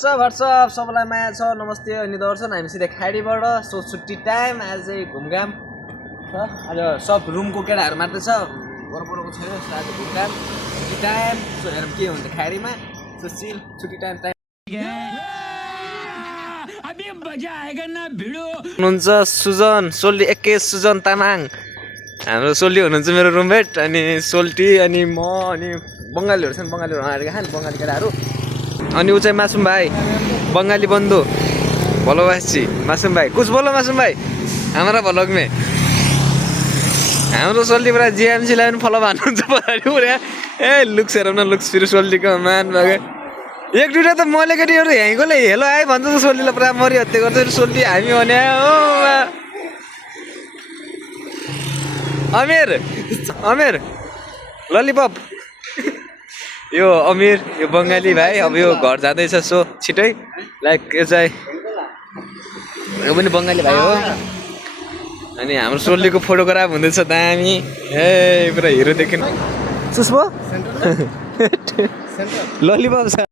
WhatsApp सबैलाई माया छ नमस्ते अनि दर्शन हामी सिधै खाडीबाट सो छुट्टी टाइम आज चाहिँ घुमघाम छ आज सब रुमको केटाहरू मात्रै छ वरपरको छैन आज घुमघाम छुट्टी टाइम सो हेरौँ के हुन्छ खाडीमा सो चिल छुट्टी टाइम अभी मजा आएगा ना भिडो हुनुहुन्छ सुजन सोल्टी एके सुजन तामाङ हाम्रो सोल्टी हुनुहुन्छ मेरो रुममेट अनि सोल्टी अनि म अनि बङ्गालीहरू छन् बङ्गालीहरू आएर खान् बङ्गाली केटाहरू अनि ऊ चाहिँ मासुम भाइ बङ्गाली बन्धु भलो बासी मासुम भाइ कुछ बोलो मासुम भाइ हमारा भलोग में हाम्रो सोल्टीबाट जिएमसीलाई पनि फलो भन्नुहुन्छ पछाडि पुरा ए लुक्स हेरौँ न लुक्स फेरि सोल्टीको मान भागे एक दुईवटा त मैले केटीहरू यहीँकोले हेलो आयो भन्छ त सोल्टीलाई पुरा मरि हत्या गर्छ सोल्टी हामी भने हो अमीर अमीर ललिपप यो अमीर यो बङ्गाली भाइ अब यो घर जाँदैछ सो छिटै लाइक यो चाहिँ यो पनि बङ्गाली भाइ हो अनि हाम्रो सोल्टीको फोटोग्राफ हुँदैछ दामी ए पुरा हिरो देखिनु सुस्मो ललिपप छ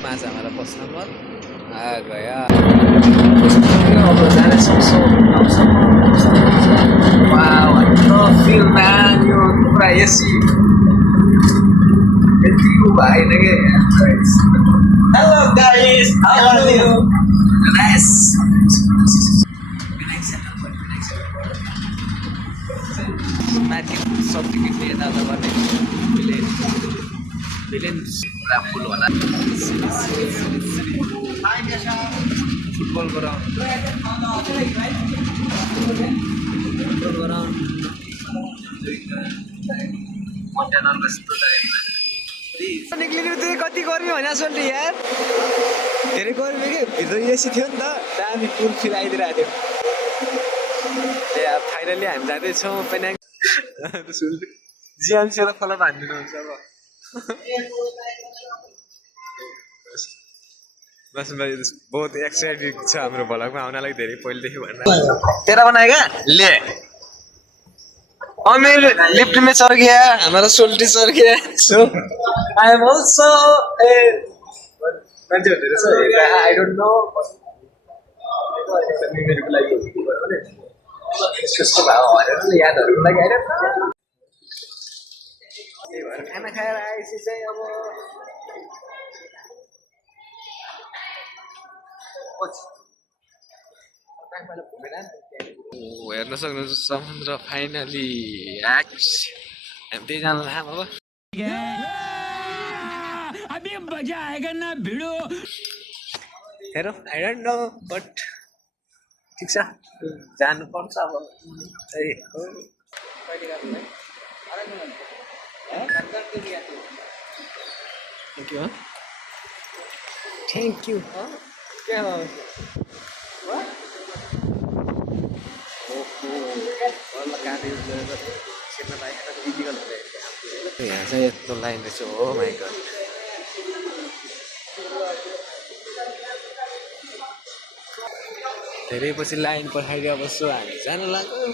माछा हमारा पर्सनल नम्बर आ गया अब जानेछौँ so wow no feel man यो पुरा एसी यतिको भएन के hello guys how are you nice market सब्जी किन्ने यताउता गर्ने भिलेन पुरा फुल होला फुटबल ग्राउन्ड निक्लिनु चाहिँ कति गर्मी भने सोल्टी यार धेरै गर्मी कि भित्र एसी थियो नि त दामी पुल फिल आइदिरहेको थियो फाइनली हामी जाँदैछौँ पेनाङ जिएमसीलाई फलो हानिदिनुहुन्छ अब बस भाइ बहुत एक्साइटेड छ हाम्रो भ्लगमा आउनलाई धेरै पहिलेदेखि भनेर तेरा बनाएगा ले अमीर लिफ्ट में चढ़ गया हमारा सोल्टी चढ़ गया so I am also a मान्छे हुँदो रहेछ आई डोन्ट नो मेरोको लागि हो कि भयो भने त्यस्तो भाव भनेर यादहरूको लागि आएर त्यही भएर खाना खाएर आएपछि चाहिँ अब हेर्न सक्नुहुन्छ समुद्र फाइनली हामी त्यही जानु लाग्यो अब अभी मजा आएगा ना भिडो हेरौँ आई डोन्ट नो बट ठिक छ जानुपर्छ अब त्यही हो थ्याङ्क यू थ्याङ्क यू क्या यहाँ चाहिँ यस्तो लाइन रहेछ हो माइ गड धेरै पछि लाइन पठाइदियो बस्छु हामी जानु लाग्यो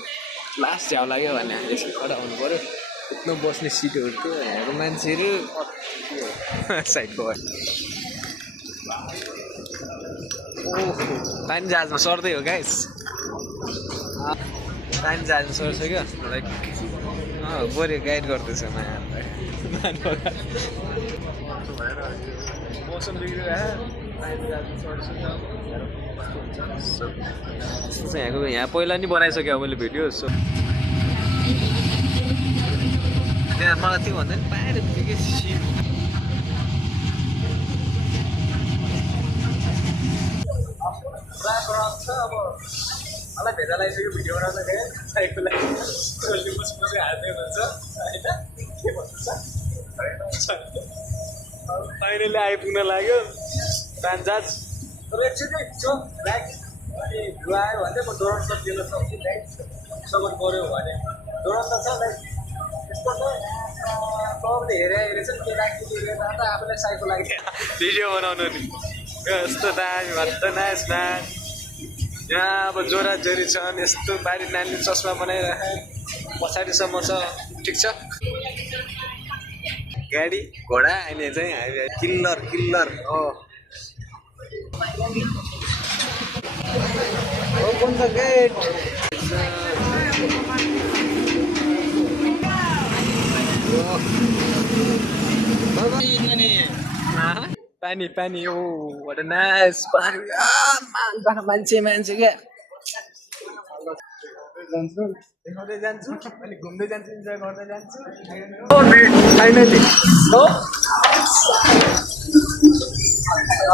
लास्ट झ्याउ लाग्यो भने हामी यसो पठाउनु पऱ्यो उठ्नु बस्ने सिटहरू थियो यहाँको मान्छेहरू साइडको पानी जहाजमा सर्दै हो गाइस पानी जहाजमा सर्छ क्या लाइक बोरे गाइड गर्दैछ मायालाई मौसम बिग्रियो यहाँको यहाँ पहिला नि बनाइसक्यो मैले भिडियो सो त्यहाँ मलाई त्यो भन्दा नि पाएर के सिट छ अब मलाई भेजा लगाइसक्यो भिडियो बनाउँदाखेरि साइकललाई सोल्टी बसी हाल्दै हुन्छ होइन के भन्नुहुन्छ फाइनली आइपुग्न लाग्यो तानजाज तर एकछिन अनि भ्यू आयो भने म डोरन सब दिन सक्छु लाइक सपोर्ट गऱ्यो भने डोरन छ लाइक यस्तो छ तपाईँले हेरेछ नि केटाकेटी हेरेर त आफूलाई साइकल लागि भिडियो बनाउनु नि यस्तो दामी भन्छ नाइस म्यान यहाँ अब जोराजोरी छन् यस्तो बारी नानी चस्मा बनाइराखे पछाडिसम्म छ ठिक छ गाडी घोडा अहिले चाहिँ हामी किल्लर हो ओपन द गेट पानी ओ what a nice पानी मान्छे क्या देखाउँदै जान्छु अनि घुम्दै जान्छु इन्जोय गर्दै जान्छु फाइनली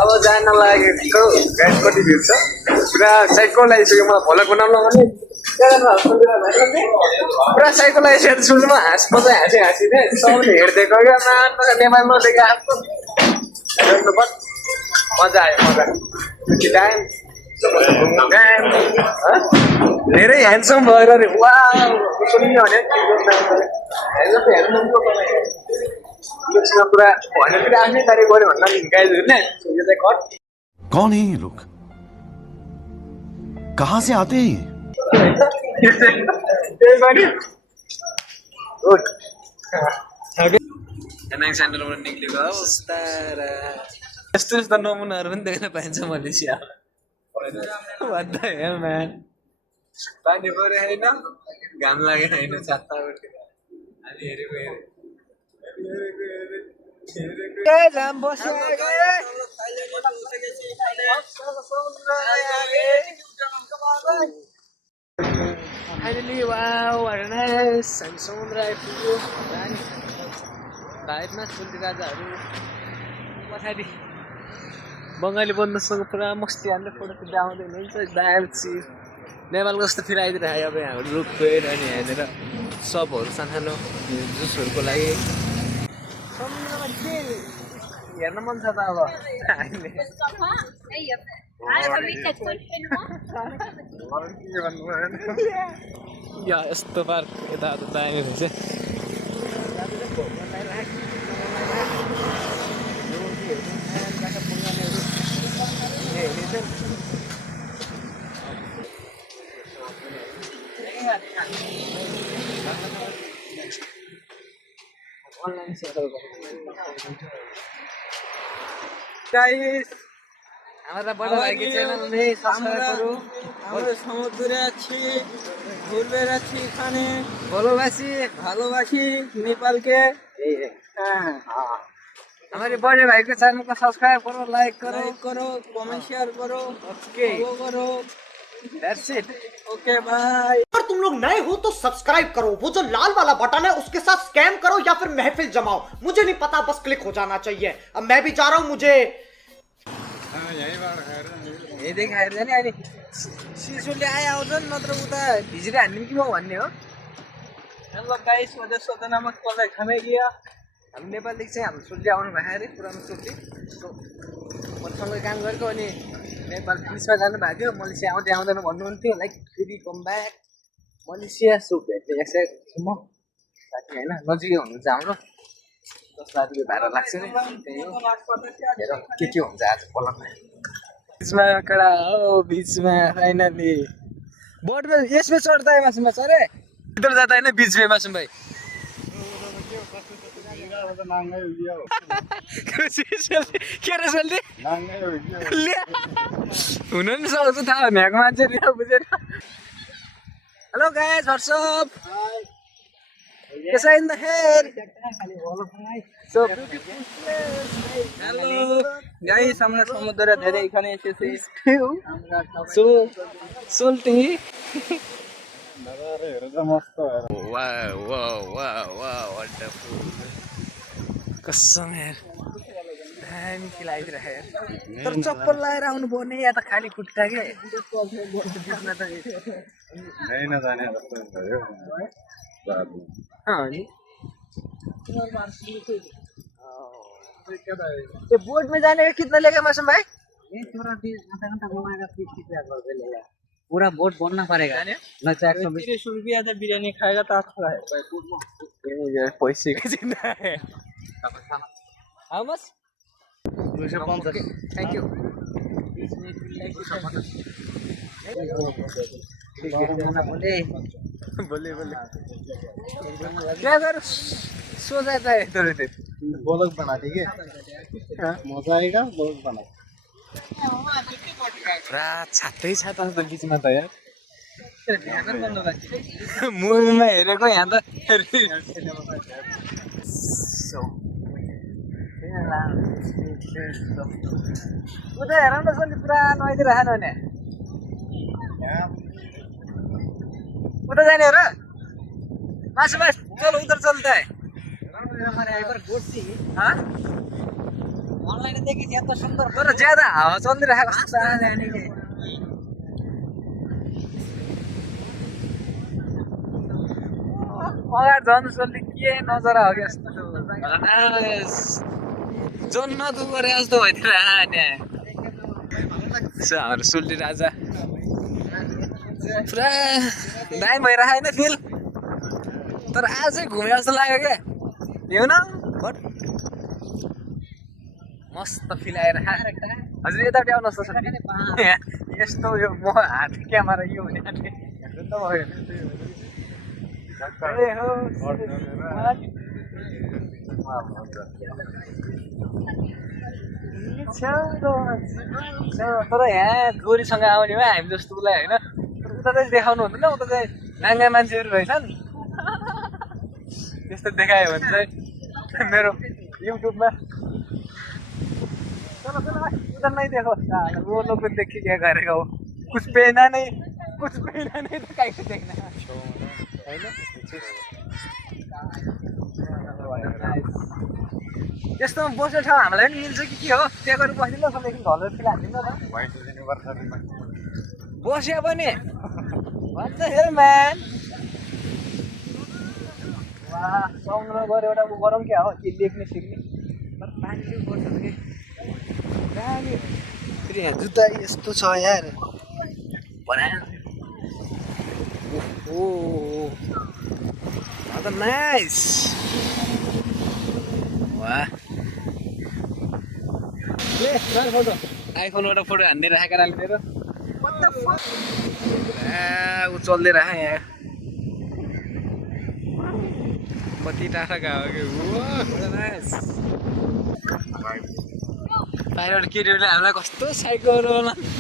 अब जान लागेको गाइस कति भिड छ पुरा साइकल आइसक्यो मलाई भोलक बनाउन भने पुरा साइकल आइसक्यो सुन्नुमा हाँस्दै हाँसिदिएँ सबैले हेरिदिएको क्या नेपालमा देखेको आफ्नो मजा आयो टाइम धेरै ह्यान्डसम भएर अरे वा सुन्यो भने पुरा भनेर फेरि आफ्नै तारिफ गऱ्यो भन्दा गाइजहरू नै यो चाहिँ कट कौन है ये लोग कहाँ से आते हैं सेन्टरबाट निक्लेको यस्तो यस्तो नमुनाहरू पनि देख्न पाइन्छ मलेसिया पानी पऱ्यो होइन घाम लाग्यो होइन छातापट्टि अनि हेरेको फाइनली वाउ समुद्र आइपुग्यो भारतमा सुल्ती राजाहरू पछाडि बङ्गाली बन्धुसँग पुरा मस्ती हाल्दै फोटो खिच्दै आउँदैन हुन्छ दार्ची नेपालको जस्तो फेरि आइदिरहेको अब यहाँ रुखपेड अनि यहाँनिर सबहरू सानो जुसहरूको लागि समुद्रमा के हेर्न मन छ त अब यस्तो पार्क यता दामी रहेछ আমরা বড় ভাইকে চ্যানেল নেই সাবস্ক্রাইব করো আমরা সমুদ্রে আছি ঘুরবে আছি এখানে ভালোবাসি नेपालকে हाँ हमारे बड़े भाई के चैनल को सब्सक्राइब करो लाइक करो कमेंट शेयर करो ओके फॉलो करो दैट्स इट ओके बाय। अगर तुम लोग नए हो तो सब्सक्राइब करो, वो जो लाल वाला बटन है उसके साथ स्कैम करो या फिर महफिल जमाओ, मुझे नहीं पता, बस क्लिक हो जाना चाहिए। अब मैं भी जा रहा हूँ, मुझे ये देख हेर्छ नि अहिले सिसुले आउँछन् नत्र उता भिजेर हान्ने कि म भन्ने हो हेलो गाइस वजह से नमक कल खाने गया हामी नेपालदेखि चाहिँ हाम्रो सुल्ली आउनु भएको अरे पुरानो सुल्ली मसँग काम गरेको अनि नेपाल पुलिसमा जानु भएको थियो मलेसिया आउँदै आउँदैन भन्नुहुन्थ्यो लाइक फेरि कम ब्याक मलेसिया सो भेट्ने एक्सम्म साथी होइन नजिकै हुनुहुन्छ हाम्रो 10 लाख रुपियाँ भाडा लाग्छ नि त्यही हो हेर के हुन्छ आज पलकमा बिचमा कडा हो बिचमा फाइनली बोटमा यसमा चढ्दा मासुमा चढे इधर जाता है ना बीच में मासूम भाई के रे जल्दी हुन नि सक्छ थाहा भनेको मान्छे नि बुझेन हेलो गाइस व्हाट्सअप कैसा in the hair so hello guys আমরা সমুদ্রে ধরে এখানে এসেছি सो सोल्टी wow wonderful कसम यार दामी खिलाइदिरहेको यार तर चप्पल लगाएर आउनु पर्ने या त खाली खुट्टा के बिचमा त ये बोट में जाने का कितना लेगा मौसम भाई पूरा बोट बोलना पड़ेगा न 120 रुपया से बिरयानी खाएगा तो अच्छा है पैसे का चिन्ह है हाउ मच 250 थैंक यू बोले क्या कर सो जाता है इधर उधर ब्लॉग बना ठीक है मजा आएगा ब्लॉग बना पुरा छातै छाता त बिचमा त यार भ्यागर गर्नु बाँकी मुभीमा हेरेको यहाँ त उता हेर न सोली पुरा नुहाइदिइरहेको भने उता जाने हो र मासु भाइ चल उधर चलता है ऑनलाइन देखी थी तो सुंदर तर ज्यादा हावा चलिरहेको छ अगाडि झन् सोली के नजरा हो कि यस्तो जन्न दुबरे जस्तो भइदिएर हाम्रो सुल्ली राजा पुरा दामी भइरहेको होइन फिल तर आजै घुमे जस्तो लाग्यो क्या हेउ न मस्त फिल आइरहेको हजुर यतापट्टि आउनुहोस् त यस्तो यो म हात क्यामेरा यो हुने तर यहाँ गोरीसँग आउने भए हामी जस्तोलाई होइन उता चाहिँ देखाउनु हुँदैन उता चाहिँ नाङ्गा मान्छेहरू रहेछन् त्यस्तो देखायो भने चाहिँ मेरो युट्युबमा उता नै देखो वो लोग भी देख के क्या करेगा वो कुछ पहना नहीं तो कहीं से देखना यस्तोमा बस्ने ठाउँ हामीलाई पनि मिल्छ कि के हो त्यहाँ गएर बसिदिनु न एकदिन घरले फिल हालिदिनु न बस्यो पनि भन्छ हेर म्यान वा समुद्र गएर एउटा उ गरौँ क्या हो के लेख्ने सिक्ने तर पानी चाहिँ पर्छ कि दामी फेरि यहाँ जुत्ता यस्तो छ यार ओहो नाइस वाह फोटो आइफोनबाट फोटो हान्दै राखेको राखेर ऊ चल्दै राख यहाँ कति टाढा गयो कि बाहिरबाट केटीहरूले हामीलाई कस्तो साइकल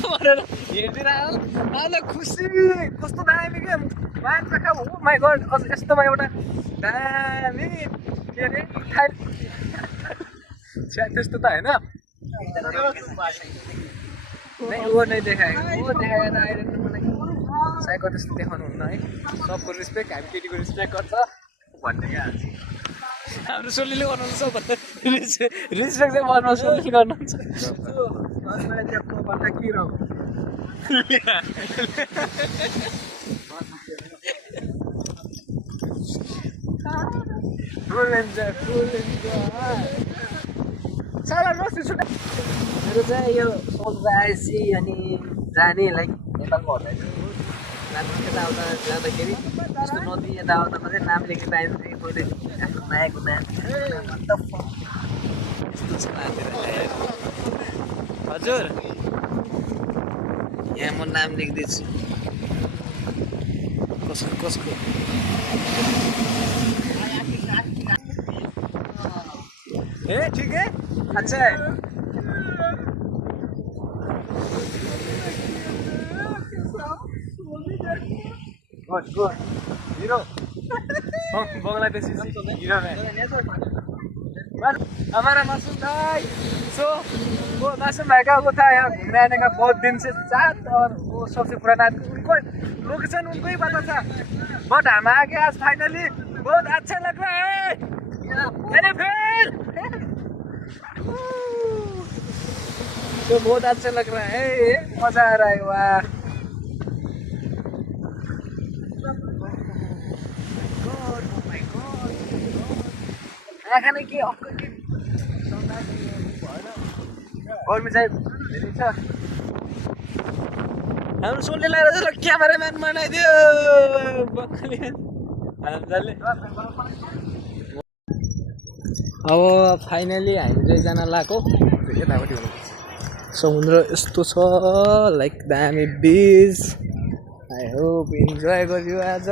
गरेर हेरिदिरहेको हामीलाई खुसी कस्तो दामी क्या मान्छे खा हो माई गड अझ यस्तोमा एउटा दामी के अरे त्यस्तो त होइन वो नै देखाएको वो देखाएर त अहिले मलाई साइकल त्यस्तो देखाउनु हुन्न है सबको रिस्पेक्ट हामी केटीको रिस्पेक्ट गर्छ भन्ने क्या हाम्रो सोलीले गर्नुहुन्छ भन्दा रिस्पेक्ट चाहिँ गर्नु सोलीले गर्नुहुन्छ मेरो चाहिँ यो सोच आएपछि अनि जाने लाइक नेपालको यताउता जाँदाखेरि यस्तो नदी यताउतामा चाहिँ नाम लेख्ने पाइन्छ आफ्नो मायाको नाम हजुर यहाँ म नाम लेख्दैछु कसको ए ठीक है अच्छा है गुड हीरो बांग्लादेशी हीरो है हमारा मासूम भाई सो वो मासूम भाई का वो था यहाँ घूमने आने का बहुत दिन से चाहत और वो सबसे पुराना उनको लोकेशन उनको ही पता था बट हम आ गए आज फाइनली बहुत अच्छा लग रहा है तो बहुत अच्छा लग रहा है मजा आ रहा है वाह आँखा नै के अक्क के गर्मी चाहिँ धेरै छ हाम्रो सोल्ले लगाएर चाहिँ क्यामेराम्यान बनाइदियो अब फाइनली हामी दुईजना लगाएको यतापट्टि समुद्र यस्तो छ लाइक दामी बिच आई होप इन्जोय गर्यो आज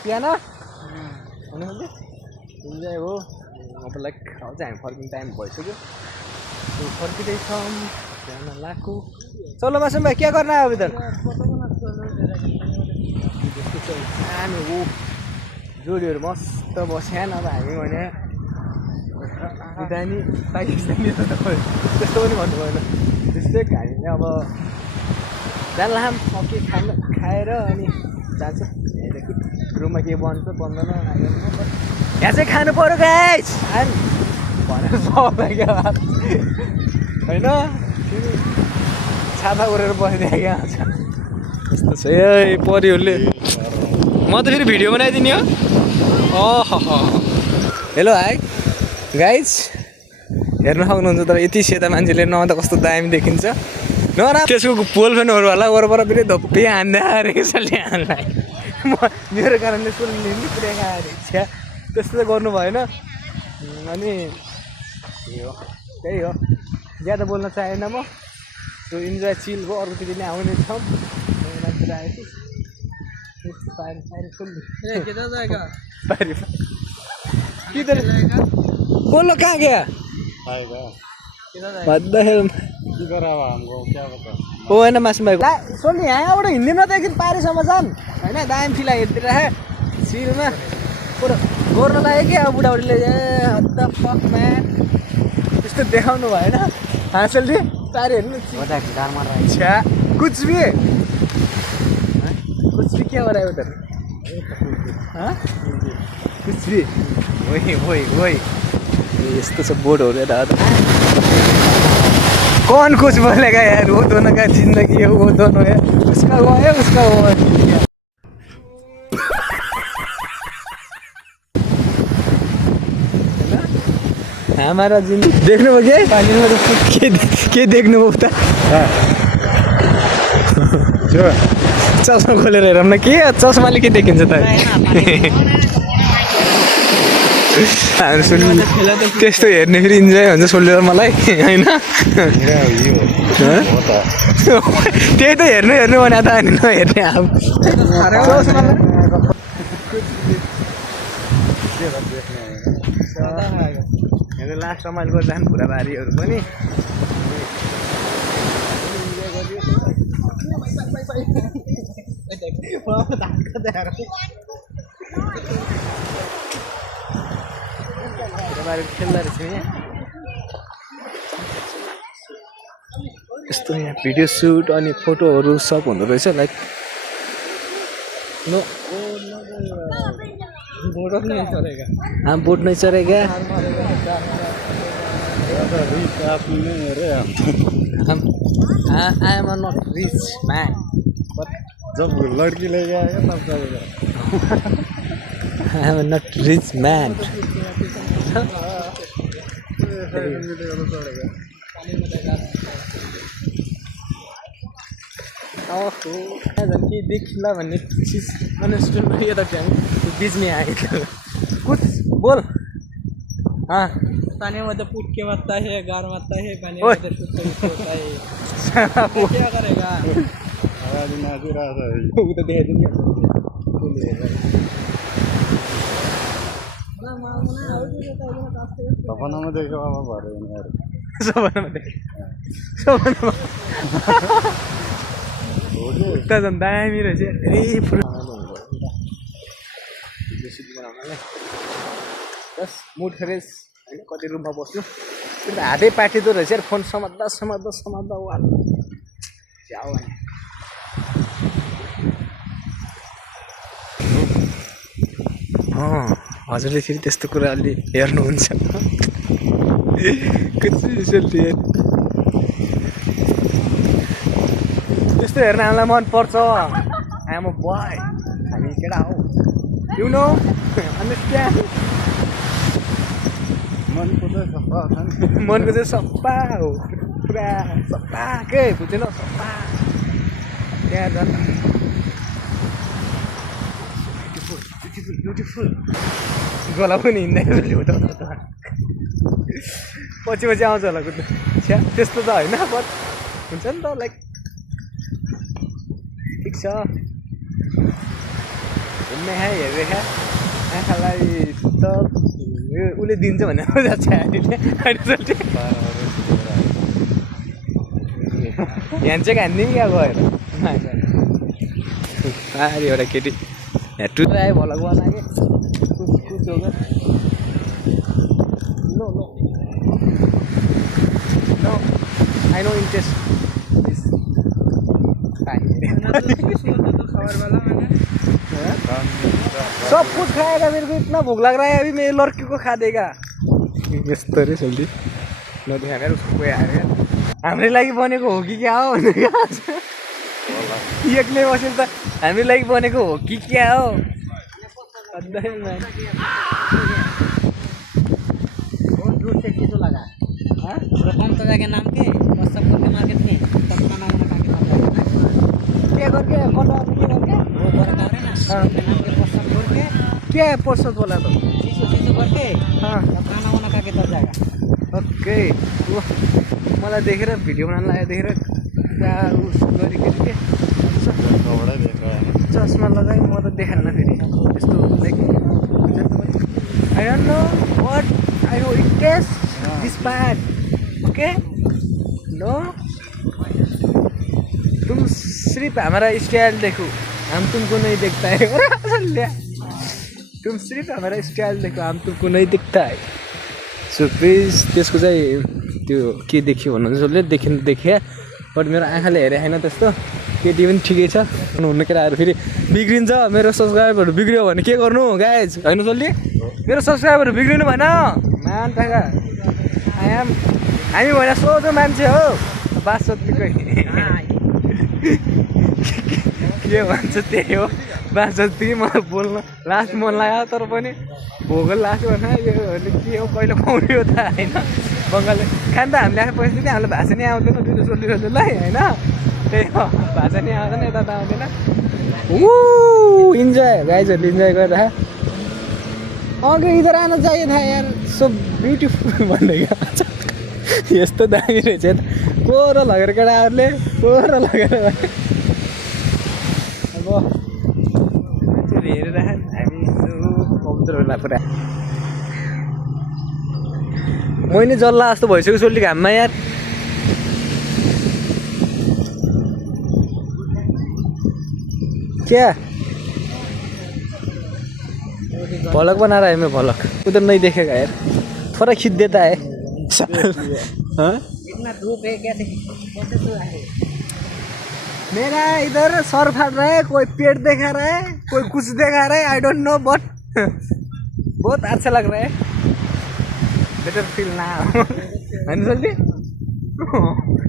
किन इन्जोय हो अब लाइक अझै हामी फर्किने टाइम भइसक्यो फर्किँदैछौँ बिहान लाएको चलो मासुम भाइ के गर्न आयो अभी तक सानो ऊ जोडीहरू मस्त बस्या न अब हामी भने उदानी पाकिस्तानी त्यस्तो पनि भन्नु भएन त्यस्तै हामीले अब जान्लाम के खाएर अनि जान्छ रुममा के बन्छ बन्दैन यहाँ चाहिँ खानु पऱ्यो गाइस भनेर सबलाई क्या होइन छाता गरेर बसिदिए क्या यस्तो छ ए परिहरूले म त फेरि भिडियो बनाइदिने हो हेलो हाई गाइज हेर्न सक्नुहुन्छ तर यति सेता मान्छेले नआउँदा कस्तो दामी देखिन्छ नरा त्यसको पोल फ्यानहरू होला वरपर फेरि धोप्पै हान्दा आएको छ ल्यानलाई मेरो कारणले सुनले नि पुऱ्याएको आएर इच्छा त्यस्तो त गर्नु भएन अनि त्यही हो ज्यादा बोल्न चाहेन म सो इन्जोय चिल भयो अर्कोतिर नै आउनेछौँ मान्छेले आएछु किधर बोलो कहाँ गया ओ होइन मासुम भाइ सोल्ने यहाँबाट हिँड्दैन त एकदिन पारिसम्म जाऊँ होइन दामी फिला हेरिदिएर चिलमा गोर्न लाग्यो कि अब बुढाबुढीले ए हद्द फक म्यान त्यस्तो देखाउनु भएन हाँसलले पारि हेर्नु छ्या कुछ भी क्या हो रहा है उधर कुछ भी वही यस्तो छ बोर्डहरू यता कौन कुछ बोलेगा यार वो दोनों का जिंदगी है वो दोनों है उसका वो है उसका वो है हमारा जिंदगी देख्नुभयो के देख्नुभयो त चस्मा खोलेर हेरौँ न के चस्माले के देखिन्छ त त्यस्तो हेर्ने फेरि इन्जोय हुन्छ सोल्डर मलाई होइन त्यही त हेर्नु भने त अनि नहेर्ने अब लास्ट रमाइलो जानु बुढाबारीहरू पनि खेल्दा रहेछ यहाँ यस्तो यहाँ भिडियो सुट अनि फोटोहरू सब हुँदो रहेछ लाइक बोट नहीं चलेगा आई एम नॉट रिच मैन जब लड़की ले जाएगा तब चलेगा आई एम नॉट रिच मैन के देखला भन्ने चिज मैंने स्टूडेंट में यता बीच में आए कुछ बोल हाँ पानीमध्ये पुटके मारता है गार मारता है पानीमध्ये होता है क्या करेगा आवाज नाची रहा था वो तो दे देंगे सपना में देखे बाबा भरे यार सपना में देखे सपना उता झन् दामी रहेछ धेरै फुल बस मुड फ्रेस होइन कति रुममा बस्नु त्यो त हातै पाटिँदो रहेछ यार फोन समात्दा वा जाऊ भने हजुरले फेरि त्यस्तो कुरा अलि हेर्नुहुन्छ त्यस्तो हेर्न हामीलाई मनपर्छ आई एम अ बोय हामी केटा हौ यु नो अन्डरस्ट्यान्ड मनको चाहिँ सफा हो पुरा सफा के बुझेन सफा त्यहाँ झन् ब्युटिफुल गोला पनि हिँड्दैन पछि आउँछ होला कुद्नु छ्या त्यस्तो त होइन बट हुन्छ नि त लाइक ठिक छ घुम्ने है हेर्ने है आँखालाई त उसले दिन्छ भन्ने जान्छ हामीले यहाँ चाहिँ हान्दिउँ क्या गएर अरे एउटा केटी यहाँ टु आयो भलक बनायो कुछ होगा नो आई नो इंटरेस्ट सब कुछ खाएगा मेरे को इतना भूख लग रहा है अभी मेरे लड़की को खा देगा यस्तो रे जल्दी नदिखाएर उसको कोही आयो हाम्रो लागि बनेको हो कि क्या हो एक्लै बसेर त हाम्रो लागि बनेको हो कि क्या हो बहुत दूर से चीज़ लगा रकम तो जाके नाम के और सब करके मार्केट में सब खाना वाना खा के सब के करके फोटो के करके वो बड़ा रहे ना हाँ। नाम के सब करके क्या है पर्सत बोला तो चीज़ करके हाँ और खाना वाना खा के तब जाएगा ओके वो मलाई देखेर भिडियो बनाउन लाग्यो देखेर क्या उस गरिकन के चस्मा लगाएँ म त देखाएन फेरि यस्तो like I don't know what I know it taste this bad okay no तुम सिर्फ हमारा स्टाइल देखो हम तुमको नहीं देखता है तुम सिर्फ हमारा स्टाइल देखो हम तुमको नहीं दिखता है सो प्लिज त्यसको चाहिँ त्यो के देखियो भन्नुहुन्छ उसले देखे बट मेरो आँखाले हेरे होइन त्यस्तो केटी पनि ठिकै छ हुनु केटाहरू फेरि बिग्रिन्छ मेरो सब्सक्राइबरहरू बिग्रियो भने के गर्नु गाइज होइन जसले मेरो सब्सक्राइबरहरू बिग्रिनु भएन मान टाका हामी भनेर सोझो मान्छे हो बास जत्तिकै के भन्छ त्यही हो बास जत्तिकै मलाई बोल्न लास्ट मन लाग्यो तर पनि भोगो लाग्यो भने यो के हो कहिले खुवाउने हो त होइन बङ्गालले खान त हामीले आफै पैसा दिने हामीलाई भाषा नै आउँदैन दुई सोल्टीहरूलाई होइन त्यही हो भाषा नै आउँदैन यता त आउँदैन इन्जोय गाइजहरूले इन्जोय गरेर अघि इधर आन चाहिए था यार सो ब्युटिफुल भन्ने क्या यस्तो दामी रहेछ त कोरो लगेर केटाहरूले कोरो लगेर अब मान्छेहरू हेरेर हामी पवित्र होला पुरा मैले जल्ला जस्तो भइसक्यो सोल्टी घाममा यार क्या भलक बना रहा है मैं भलक उधर नहीं देखेगा यार थोड़ा खींच देता है हाँ इतना धूप है कैसे तो है मेरा इधर सर फाड़ रहा है कोई पेट दिखा रहा है कोई कुछ दिखा रहा है आई डोंट नो बट बहुत अच्छा लग रहा है बेटर फील ना है जल्दी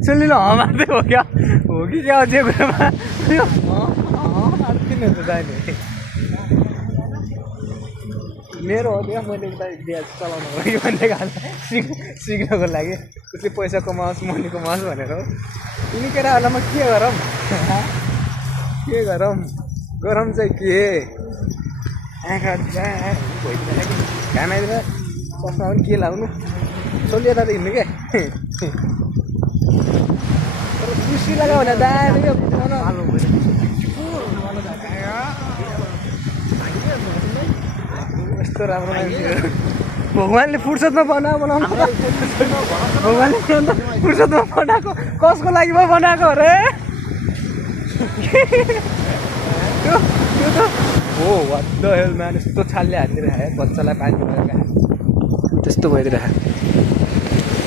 सुन लो हमारे हो क्या होगी क्या जे कुरामा मेरो हो क्या मैले उता बिहा चलाउनु हो कि भन्ने खालको सिक्नको लागि उसले पैसा कमाओस् मनी कमाओस् भनेर हो यिनी केटाहरूलाई म के गरौँ गरम चाहिँ के आँखा भइदिँदैन कि घाम आइदिएर चस्मा पनि के लाउनु सोल्टी यता त हिँड्नु क्या तर खुसी लगायो भने दामी यस्तो राम्रो भगवान्ले फुर्सदमा बनाउनु भगवान्ले फुर्सदमा बनाएको कसको लागि पो बनाएको अरे त्यो त हो वाट द हेल म्यान यस्तो छालले हानिदिरहेको है बच्चालाई पानी लगाएर त्यस्तो भइदिरहेको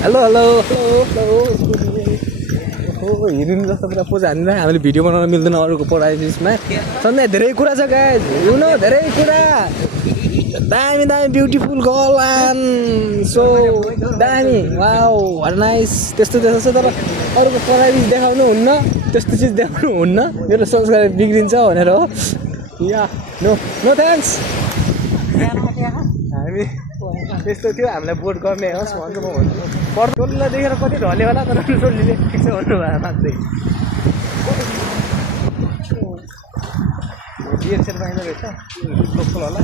हेलो हेलो हेलो हेलो हो हिँड्नु जस्तो पुरा पोज हान्दिरहेको हामीले भिडियो बनाउन मिल्दैन अरूको पढाइमा सधैँ धेरै कुरा छ गाइज युनो धेरै कुरा दामी दामी ब्युटिफुल गर्ल एन्ड सो दामी वाउ वाट नाइस त्यस्तो छ तर अरूको पढाइ देखाउनु हुन्न त्यस्तो चिज देखाउनु हुन्न मेरो संस्कार बिग्रिन्छ भनेर हो या नो नो थ्याङ्क्स हामी त्यस्तो थियो हामीलाई भोट गर्ने होस् भन्छु म भन्छु टोलीलाई देखेर कति ढल्यो होला तर टोलीले ठिक छ भन्नुभयो मात्रै बिएसएल पाइँदो रहेछ लोकल होला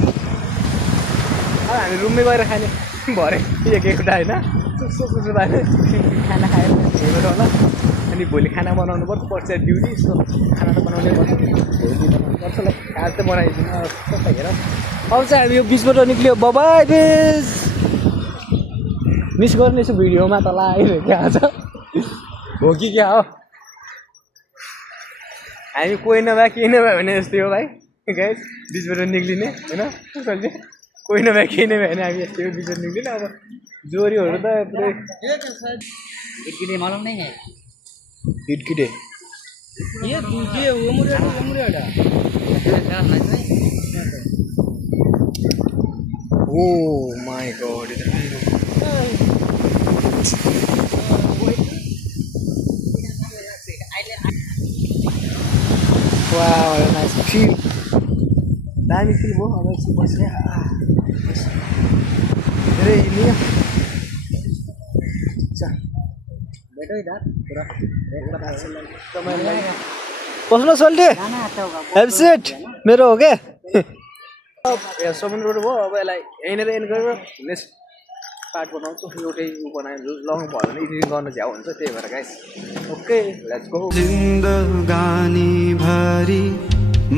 अब हामी रुममै गएर खाने भरे एउटा होइन सुसु पायो खाना खाएर हेरेर होला अनि भोलि खाना बनाउनु पर्छ ड्युटी सो खाना त बनाउनै पर्छ भोलि बनाउनु पर्छ ल आज त बनाइदिनु कता हेर अब चाहिँ हामी यो बिचबाट निक्ल्यो बाबाई बिच मिस गर्नेछु भिडियोमा तल आइरहेको क्या आज हो कि क्या हो हामी कोही नभए केही नभए भने जस्तै हो भाइ गाइस बिचबाट निक्लिने होइन कोही नभए केही नभए भने हामी यस्तै हो बिचबाट निक्लिने अब जोरीहरू त पुरै इडली मालूम नहीं है हिटकिटे ये उमुरेडा ओ माय गॉड वाह नाइस फिल दामी फिल भयो अब एकछिन बस्ने धेरै लियो बस्नु सल्टे हेडसेट मेरो हो क्या समुद्रबाट भयो अब यसलाई यहीँनिर एन्ड गरेर नेक्स्ट पार्ट बनाउँछु एउटै बनायो लङ भयो भने एडिटिङ गर्न झ्याउ हुन्छ त्यही भएर गाइस ओके लेट्स गो जिन्दगानी भरि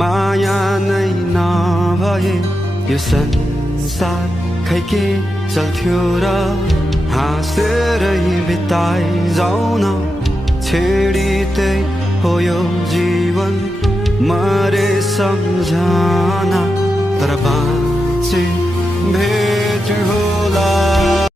माया नै नभए यो संसार खै के चल्थ्यो र हाँसेरै बिताइ जाऊ न छेडी त्यही हो यो जीवन मरे सम्झना तर बाँचे भेट होला